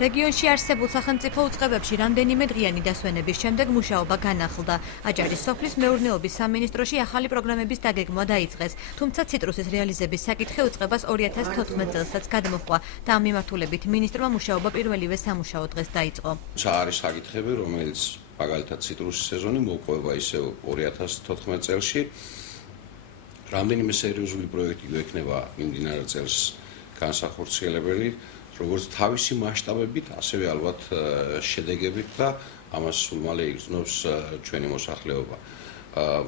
რეგიონში არსებულ სახელმწიფო უწყებებში რამდენიმე დღიანი დასვენების შემდეგ მუშაობა განახლდა. აჭარის სოფლის მეურნეობის სამინისტროში ახალი პროგრამების დაგეგმვა დაიწყეს, თუმცა ციტრუსის რეალიზების საკითხი უწყებას 2014 წელსაც გადმოჰყვა და ამ მიმართულებით მინისტრმა მუშაობა პირველივე სამუშაო დღეს დაიწყო. არის საკითხები, რომელიც მაგალითად ციტრუსის სეზონი მოყვება ისევ 2014 წელში. რამდენიმე სერიოზული პროექტი გვექნება მიმდინარე წელს განსახორციელებელი, როგორც თავისი მასშტაბებით, ასევე ალბათ შედეგებით და ამას სულ მალე იგრძნობს ჩვენი მოსახლეობა.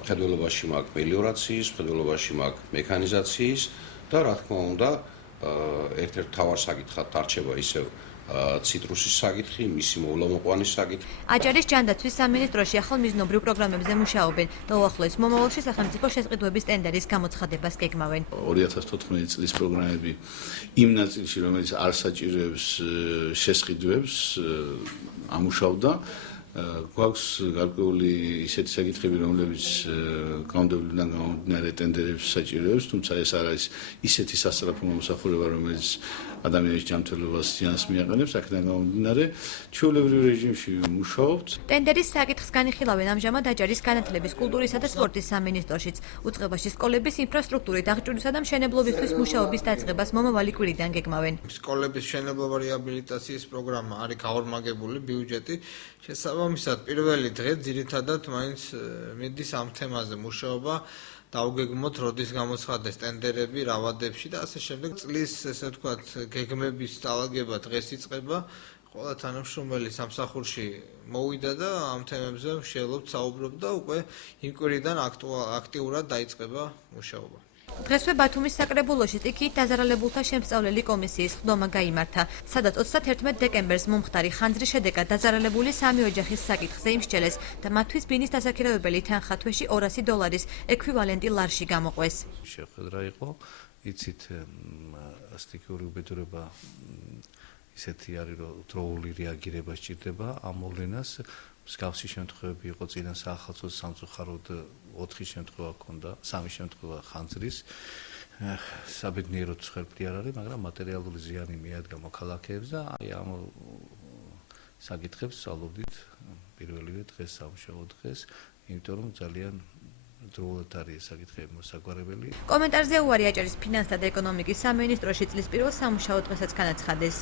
მხედველობაში მაქვს მელიორაციის, მხედველობაში მაქვს მექანიზაციის და რა თქმა უნდა, ერთ-ერთ მთავარ საკითხად დარჩება ისევ ციტრუსის საკითხი, მისი მოვლამოყვანის საკითხი. აჭარის ჯანდაცვის სამინისტროში ახალ მიზნობრივ პროგრამებზე მუშაობენ და უახლოეს მომავალში სახელმწიფო შესყიდვების ტენდერის გამოცხადებას გეგმავენ. 2014 წლის პროგრამები იმ ნაწილში, რომელიც არ საჭიროებს შესყიდვებს, ამუშავდა. გვაქვს გარკვეული ისეთი საკითხები, რომლებიც კანონმდებლობიდან გამომდინარე ტენდერებს საჭიროებს, თუმცა ეს არ არის ისეთი სასწრაფო მომსახურება, რომელიც ადამიანის ჯანმრთელობას ზიანს მიაყენებს, აქედან გამომდინარე, ჩვეულებრივ რეჟიმში მუშაობთ. ტენდერის საკითხს განიხილავენ ამჟამად აჭარის განათლების, კულტურისა და სპორტის სამინისტროშიც. უწყებაში სკოლების ინფრასტრუქტურით აღჭურვისა და მშენებლობისთვის მუშაობის დაწყებას მომავალი კვირიდან გეგმავენ. სკოლების მშენებლობა რეაბილიტაციის პროგრამა არის გაორმაგებული ბიუჯეტი. შესაბამისად, პირველი დღე ძირითადად მაინც მიდის ამ თემაზე მუშაობა. დაუგეგმოთ, როდის გამოცხადდეს ტენდერები, რა ვადებში და ასე შემდეგ. წლის, ესე ვთქვათ, გეგმების დაალაგება დღეს იწყება. ყველა თანამშრომელი სამსახურში მოვიდა და ამ თემებზე შეელობთ საუბრობ და უკვე იმ კვირიდან აქტიურად დაიწყება მუშაობა. დღესვე ბათუმის საკრებულოში სტიქიით დაზარალებულთა შემსწავლელი კომისიის ხდომა გაიმართა, სადაც 31 დეკემბერს მომხდარი ხანძრის შედეგად დაზარალებული 3 ოჯახის საკითხზე იმსჯელეს და მათთვის ბინის დასაქირავებელი თანხა თვეში $200 ექვივალენტი ლარში გამოყვეს. შეხვედრა იყო, იცით სტიქიური უბედურება ისეთი არის, რომ დროული რეაგირება სჭირდება ამ მოვლენას. მსგავსი შემთხვევები იყო წინა საახალწლო სამწუხაროდ 4 შემთხვევა ჰქონდა, 3 შემთხვევა ხანძრის. საბედნიეროდ მსხვერპლი არ არის, მაგრამ მატერიალური ზიანი მიადგა მოქალაქეებს და აი ამ საკითხებს ვსალობდით პირველივე დღეს, სამუშაო დღეს, იმიტომ რომ ძალიან დროულად არის ეს საკითხები მოსაგვარებელი. კომენტარზე უარი აჭარის ფინანსთა და ეკონომიკის სამინისტროში წლის პირველ სამუშაო დღესაც განაცხადეს.